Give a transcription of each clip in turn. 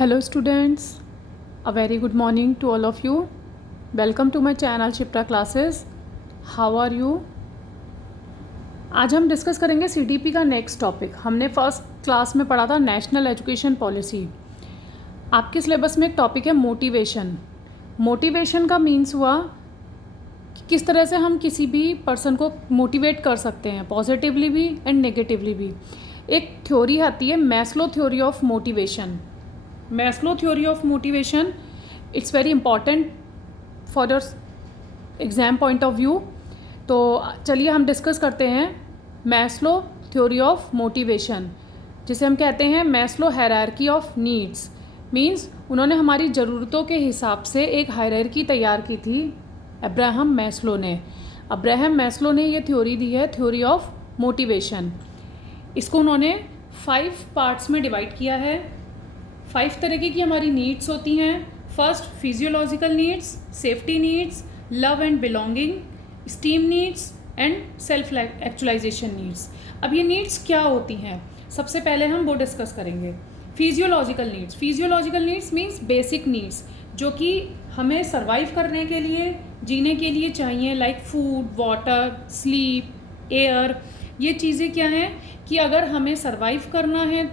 Hello students, a very good morning to all of you. Welcome to my channel Shipra Classes. How are you? आज हम discuss करेंगे CDP का next topic. हमने first class में पढ़ा था national education policy. आपके syllabus में एक टॉपिक है मोटिवेशन. मोटिवेशन का मीन्स हुआ कि किस तरह से हम किसी भी पर्सन को मोटिवेट कर सकते हैं, पॉजिटिवली भी एंड नेगेटिवली भी. एक थ्योरी आती है Maslow theory of motivation. Maslow theory of motivation it's very important for your exam point of view. तो चलिए हम डिस्कस करते हैं मैस्लो थ्योरी ऑफ मोटिवेशन, जिसे हम कहते हैं Maslow hierarchy of needs. Means उन्होंने हमारी ज़रूरतों के हिसाब से एक हायरार्की तैयार की थी अब्राहम मैस्लो ने. अब्राहम मैस्लो ने ये थ्योरी दी है, थ्योरी ऑफ मोटिवेशन. इसको उन्होंने 5 पार्ट्स में डिवाइड किया है. 5 तरीके की हमारी नीड्स होती हैं. First physiological needs, safety needs, love and belonging, esteem needs and self actualisation needs. अब ये नीड्स क्या होती हैं, सबसे पहले हम वो डिस्कस करेंगे. Physiological needs. Physiological needs means basic needs जो कि हमें सर्वाइव करने के लिए, जीने के लिए चाहिए, like food, water, sleep, air. ये चीज़ें क्या हैं कि अगर हमें सर्वाइव करना है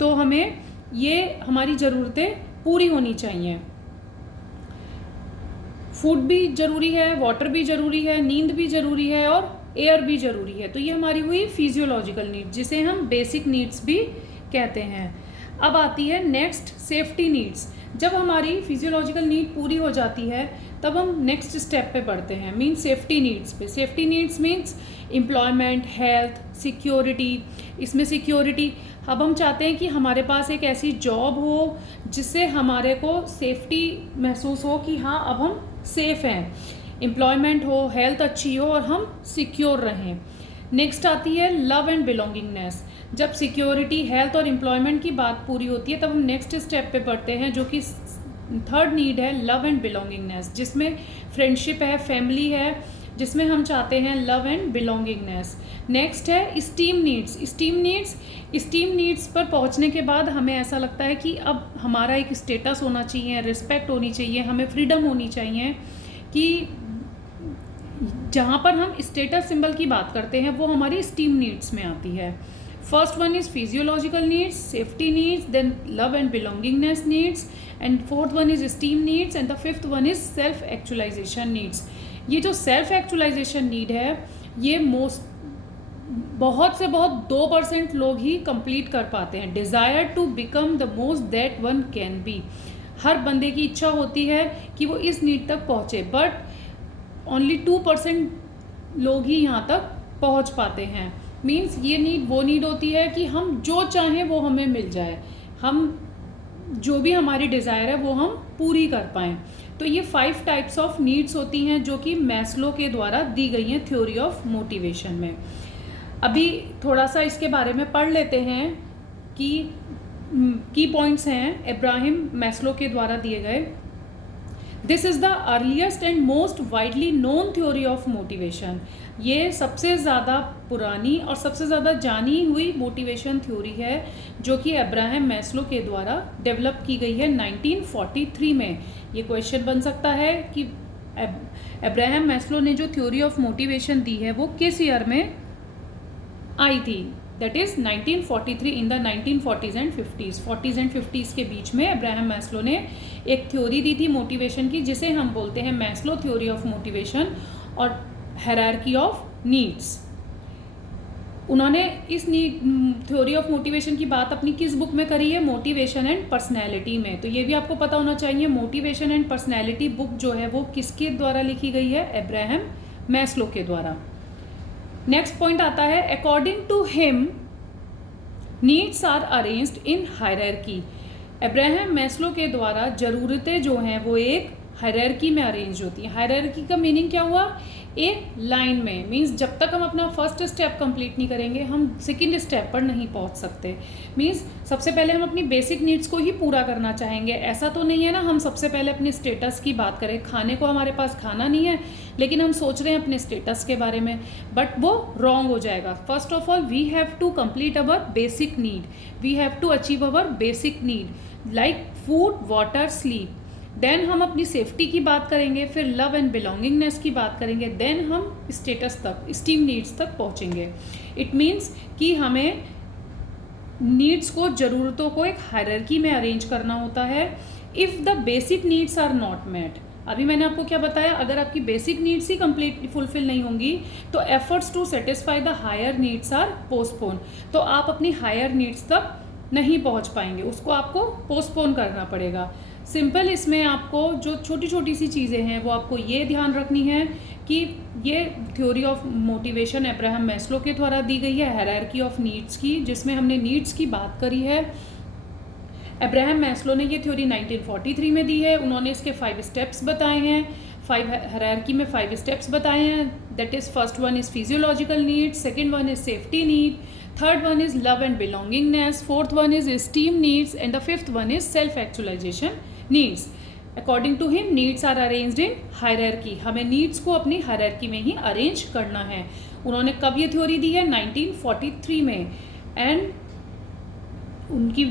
तो हमें ये हमारी ज़रूरतें पूरी होनी चाहिए. फूड भी ज़रूरी है, वाटर भी ज़रूरी है, नींद भी ज़रूरी है और एयर भी ज़रूरी है. तो ये हमारी हुई फिजियोलॉजिकल नीड्स, जिसे हम बेसिक नीड्स भी कहते हैं. अब आती है नेक्स्ट सेफ्टी नीड्स. जब हमारी फिजियोलॉजिकल नीड पूरी हो जाती है तब हम नेक्स्ट स्टेप पे बढ़ते हैं, मीन्स सेफ्टी नीड्स पे. Safety needs means employment, health, security. इसमें सिक्योरिटी, अब हम चाहते हैं कि हमारे पास एक ऐसी जॉब हो जिससे हमारे को सेफ्टी महसूस हो कि हाँ अब हम सेफ़ हैं. एम्प्लॉयमेंट हो, हेल्थ अच्छी हो और हम सिक्योर रहें. नेक्स्ट आती है लव एंड बिलोंगिंगनेस. जब सिक्योरिटी, हेल्थ और एम्प्लॉयमेंट की बात पूरी होती है तब हम नेक्स्ट स्टेप पे बढ़ते हैं, जो कि थर्ड नीड है लव एंड बिलोंगिंगनेस, जिसमें फ्रेंडशिप है, फैमिली है, जिसमें हम चाहते हैं लव एंड बिलोंगिंगनेस. नेक्स्ट है स्टीम नीड्स. स्टीम नीड्स पर पहुंचने के बाद हमें ऐसा लगता है कि अब हमारा एक स्टेटस होना चाहिए, रिस्पेक्ट होनी चाहिए, हमें फ्रीडम होनी चाहिए, कि जहाँ पर हम स्टेटस सिंबल की बात करते हैं वो हमारी स्टीम नीड्स में आती है. First one is physiological needs, safety needs, then love and belongingness needs, and fourth one is esteem needs, and the fifth one is self actualisation needs. ये जो सेल्फ एक्चुअलाइजेशन नीड है ये बहुत से बहुत 2% लोग ही कंप्लीट कर पाते हैं. Desire to become the most that one can be. हर बंदे की इच्छा होती है कि वो इस नीड तक पहुँचे, बट ओनली 2% लोग ही यहाँ तक पहुँच पाते हैं. मीन्स ये नीड वो नीड होती है कि हम जो चाहें वो हमें मिल जाए, हम जो भी हमारी डिज़ायर है वो हम पूरी कर पाएँ. तो ये 5 टाइप्स ऑफ नीड्स होती हैं जो कि मैस्लो के द्वारा दी गई हैं थ्योरी ऑफ मोटिवेशन में. अभी थोड़ा सा इसके बारे में पढ़ लेते हैं कि की पॉइंट्स हैं अब्राहम मैस्लो के द्वारा दिए गए. This is the earliest and most widely known theory of motivation. ये सबसे ज़्यादा पुरानी और सबसे ज़्यादा जानी हुई मोटिवेशन थ्योरी है जो कि अब्राहम मैस्लो के द्वारा डेवलप की गई है 1943 में. ये क्वेश्चन बन सकता है कि अब्राहम मैस्लो ने जो थ्योरी ऑफ मोटिवेशन दी है वो किस ईयर में आई थी. That is 1943. In the 1940s and 50s, 40s and 50s के बीच में अब्राहम मैस्लो ने एक थ्योरी दी थी मोटिवेशन की, जिसे हम बोलते हैं मैस्लो थ्योरी ऑफ मोटिवेशन और हायरार्की ऑफ नीड्स. उन्होंने इस थ्योरी ऑफ मोटिवेशन की बात अपनी किस बुक में करी है, मोटिवेशन एंड पर्सनैलिटी में. तो ये भी आपको पता होना चाहिए, मोटिवेशन एंड पर्सनैलिटी बुक जो है वो किसके द्वारा लिखी गई है, अब्राहम मैस्लो के द्वारा. नेक्स्ट पॉइंट आता है according to him needs are arranged in hierarchy. Abraham Maslow के द्वारा ज़रूरतें जो हैं वो एक हायरार्की में अरेंज होती हैं। हायरार्की का मीनिंग क्या हुआ, एक लाइन में, मीन्स जब तक हम अपना फर्स्ट स्टेप कंप्लीट नहीं करेंगे हम सेकंड स्टेप पर नहीं पहुंच सकते। मीन्स सबसे पहले हम अपनी बेसिक नीड्स को ही पूरा करना चाहेंगे। ऐसा तो नहीं है ना हम सबसे पहले अपने स्टेटस की बात करें, खाने को हमारे पास खाना नहीं है लेकिन हम सोच रहे हैं अपने स्टेटस के बारे में, बट वो रॉन्ग हो जाएगा। First of all we have to complete our basic need, we have to achieve our basic need like food, water, sleep. Then हम अपनी सेफ्टी की बात करेंगे, फिर लव एंड बिलोंगिंगनेस की बात करेंगे, देन हम स्टेटस तक, स्टीम नीड्स तक पहुंचेंगे। इट मीन्स कि हमें नीड्स को, ज़रूरतों को एक हायरार्की में अरेंज करना होता है। If the basic needs are not met, अभी मैंने आपको क्या बताया, अगर आपकी बेसिक नीड्स ही कंप्लीट फुलफिल नहीं होंगी तो efforts to satisfy the higher needs are postpone, तो आप अपनी हायर नीड्स तक नहीं पहुंच पाएंगे, उसको आपको पोस्टपोन करना पड़ेगा। सिंपल इसमें आपको जो छोटी छोटी सी चीज़ें हैं वो आपको ये ध्यान रखनी है कि ये theory of motivation Abraham Maslow के द्वारा दी गई है, हायरार्की ऑफ नीड्स की, जिसमें हमने नीड्स की बात करी है। अब्राहम मैस्लो ने ये थ्योरी 1943 में दी है। उन्होंने इसके 5 स्टेप्स बताए हैं, 5 हायरार्की में 5 स्टेप्स बताए हैं। That is first one is physiological need, second one is safety need, third one is love and belongingness, fourth one is esteem needs and the fifth one is self actualisation needs. According to him needs are arranged in hierarchy, हमें needs को अपनी hierarchy में ही arrange करना है। उन्होंने कब ये theory दी है, 1943 में, एंड उनकी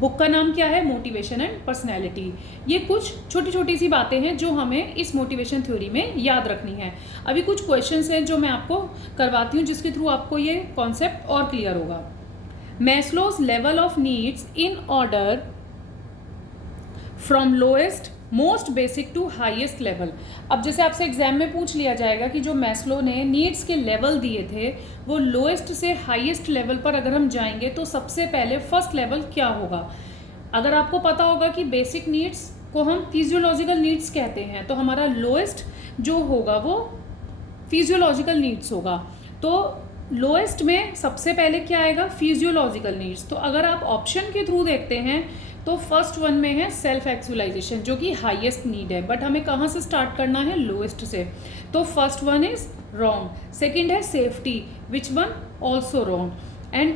बुक का नाम क्या है, मोटिवेशन एंड पर्सनैलिटी। ये कुछ छोटी छोटी सी बातें हैं जो हमें इस मोटिवेशन थ्योरी में याद रखनी है। अभी कुछ क्वेश्चंस हैं जो मैं आपको करवाती हूँ जिसके थ्रू आपको ये कॉन्सेप्ट और क्लियर होगा। Maslow's level of needs in order from lowest most basic to highest level. अब जैसे आपसे एग्जाम में पूछ लिया जाएगा कि जो मैस्लो ने नीड्स के लेवल दिए थे वो लोएस्ट से हाईएस्ट लेवल पर अगर हम जाएंगे तो सबसे पहले फर्स्ट लेवल क्या होगा। अगर आपको पता होगा कि बेसिक नीड्स को हम फिजियोलॉजिकल नीड्स कहते हैं तो हमारा लोएस्ट जो होगा वो फिजियोलॉजिकल नीड्स होगा। तो लोएस्ट में सबसे पहले क्या आएगा, फिजियोलॉजिकल नीड्स। तो अगर आप ऑप्शन के थ्रू देखते हैं तो फर्स्ट वन में है सेल्फ एक्चुअलाइजेशन जो कि हाईएस्ट नीड है, बट हमें कहाँ से स्टार्ट करना है, लोएस्ट से। तो first one is wrong. Second है safety, which one also wrong. And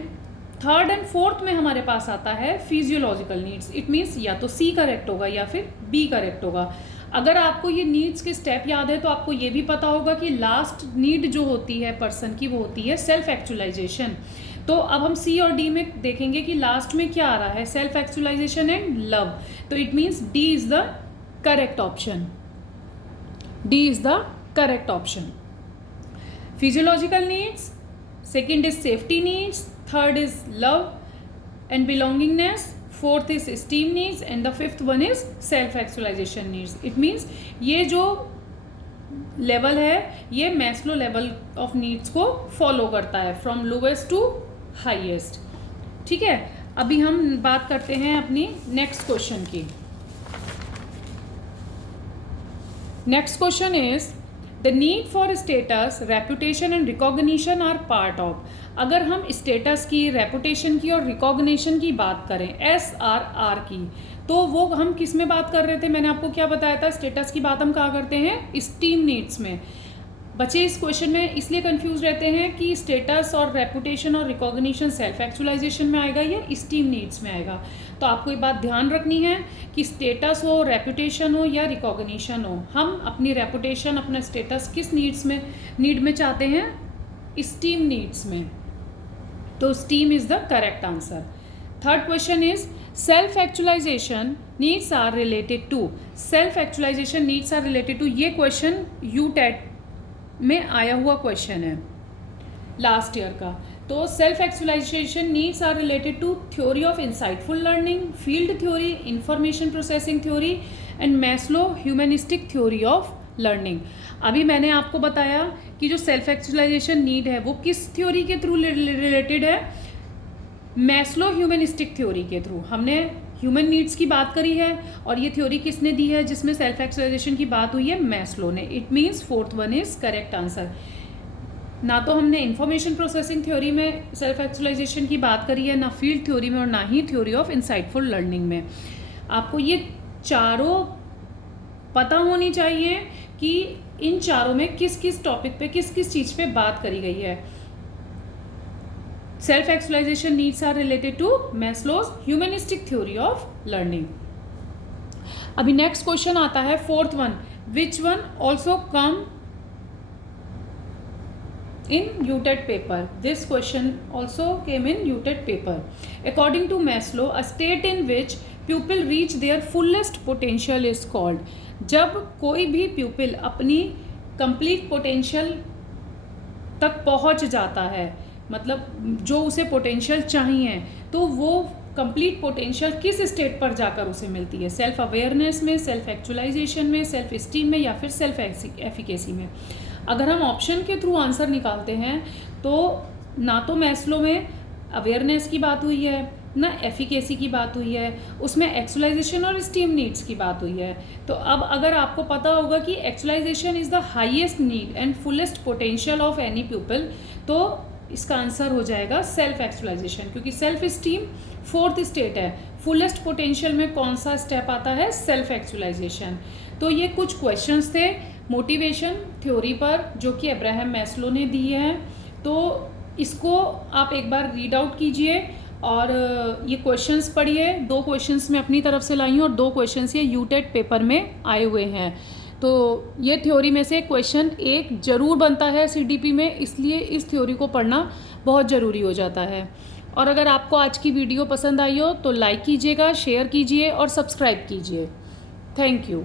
third and fourth में हमारे पास आता है फिजियोलॉजिकल नीड्स। इट मीन्स या तो सी करेक्ट होगा या फिर बी करेक्ट होगा। अगर आपको ये नीड्स के स्टेप याद है तो आपको ये भी पता होगा कि लास्ट नीड जो होती है पर्सन की वो होती है सेल्फ एक्चुअलाइजेशन। तो अब हम सी और डी में देखेंगे कि लास्ट में क्या आ रहा है, सेल्फ एक्चुअलाइजेशन एंड लव। तो it means D is the correct option, D is the correct option. Physiological needs, second is safety needs, third is love and belongingness, fourth is esteem needs and the fifth one is self actualisation needs. It means ये जो level है ये Maslow level of needs को follow करता है from lowest to highest. ठीक है, अभी हम बात करते हैं अपनी नेक्स्ट क्वेश्चन की। Next question is the need for status, reputation and recognition are part of. अगर हम स्टेटस की, रेपुटेशन की और रिकॉग्निशन की बात करें, SRR की, तो वो हम किस में बात कर रहे थे, मैंने आपको क्या बताया था, स्टेटस की बात हम कहाँ करते हैं, स्टीम नीड्स में। बच्चे इस क्वेश्चन में इसलिए कंफ्यूज रहते हैं कि स्टेटस और रेपुटेशन और रिकॉग्निशन सेल्फ एक्चुअलाइजेशन में आएगा या स्टीम नीड्स में आएगा। तो आपको ये बात ध्यान रखनी है कि स्टेटस हो, रेपुटेशन हो या रिकॉग्निशन हो, हम अपनी रेपुटेशन, अपना स्टेटस किस नीड में चाहते हैं, स्टीम नीड्स में। तो esteem is the correct answer. Third question is self actualisation needs are related to. Self actualisation needs are related to, ये क्वेश्चन यूटेट में आया हुआ क्वेश्चन है लास्ट ईयर का। तो self actualisation needs are related to theory of insightful learning, field theory, information processing theory and Maslow humanistic theory of learning. अभी मैंने आपको बताया कि जो सेल्फ एक्चुअलाइजेशन नीड है वो किस थ्योरी के थ्रू रिलेटेड है, मैस्लो ह्यूमनिस्टिक थ्योरी के थ्रू। हमने ह्यूमन नीड्स की बात करी है और ये थ्योरी किसने दी है जिसमें सेल्फ एक्चुअलाइजेशन की बात हुई है, मैस्लो ने। It means fourth one is correct answer. ना तो हमने इंफॉर्मेशन प्रोसेसिंग थ्योरी में सेल्फ एक्चुअलाइजेशन की बात करी है, ना फील्ड थ्योरी में और ना ही थ्योरी ऑफ इंसाइटफुल लर्निंग में। आपको ये चारों पता होनी चाहिए कि इन चारों में किस किस टॉपिक पे किस किस चीज़ पे बात करी गई है। Self actualisation needs are related to Maslow's humanistic theory of learning. अभी नेक्स्ट क्वेश्चन आता है fourth one, which one also come in UTET paper. This question also came in UTET paper. According to Maslow, a state in which pupil reach their fullest potential is called. जब कोई भी pupil अपनी complete potential तक पहुंच जाता है, मतलब जो उसे potential चाहिए, तो वो कंप्लीट पोटेंशियल किस स्टेट पर जाकर उसे मिलती है? सेल्फ अवेयरनेस में, सेल्फ एक्चुअलाइजेशन में, सेल्फ इस्टीम में, या फिर सेल्फ एफिकेसी में? अगर हम ऑप्शन के थ्रू आंसर निकालते हैं तो ना तो मैस्लो में अवेयरनेस की बात हुई है, ना एफिकेसी की बात हुई है, उसमें एक्चुअलाइजेशन और स्टीम नीड्स की बात हुई है। तो अब अगर आपको पता होगा कि actualization is the highest need and fullest potential of any people, तो इसका आंसर हो जाएगा सेल्फ एक्चुअलाइजेशन, क्योंकि सेल्फ स्टीम फोर्थ स्टेट है। फुलेस्ट पोटेंशियल में कौन सा स्टेप आता है? Self actualization. तो ये कुछ क्वेश्चंस थे मोटिवेशन थ्योरी पर जो कि अब्राहम मैस्लो ने दी है। तो इसको आप एक बार रीड आउट कीजिए और ये क्वेश्चंस पढ़िए। 2 क्वेश्चंस मैं अपनी तरफ से लाई हूँ और 2 क्वेश्चंस ये यूटेट पेपर में आए हुए हैं। तो ये थ्योरी में से क्वेश्चन 1 जरूर बनता है सीडीपी में, इसलिए इस थ्योरी को पढ़ना बहुत ज़रूरी हो जाता है। और अगर आपको आज की वीडियो पसंद आई हो तो लाइक कीजिएगा, शेयर कीजिए और सब्सक्राइब कीजिए। Thank you.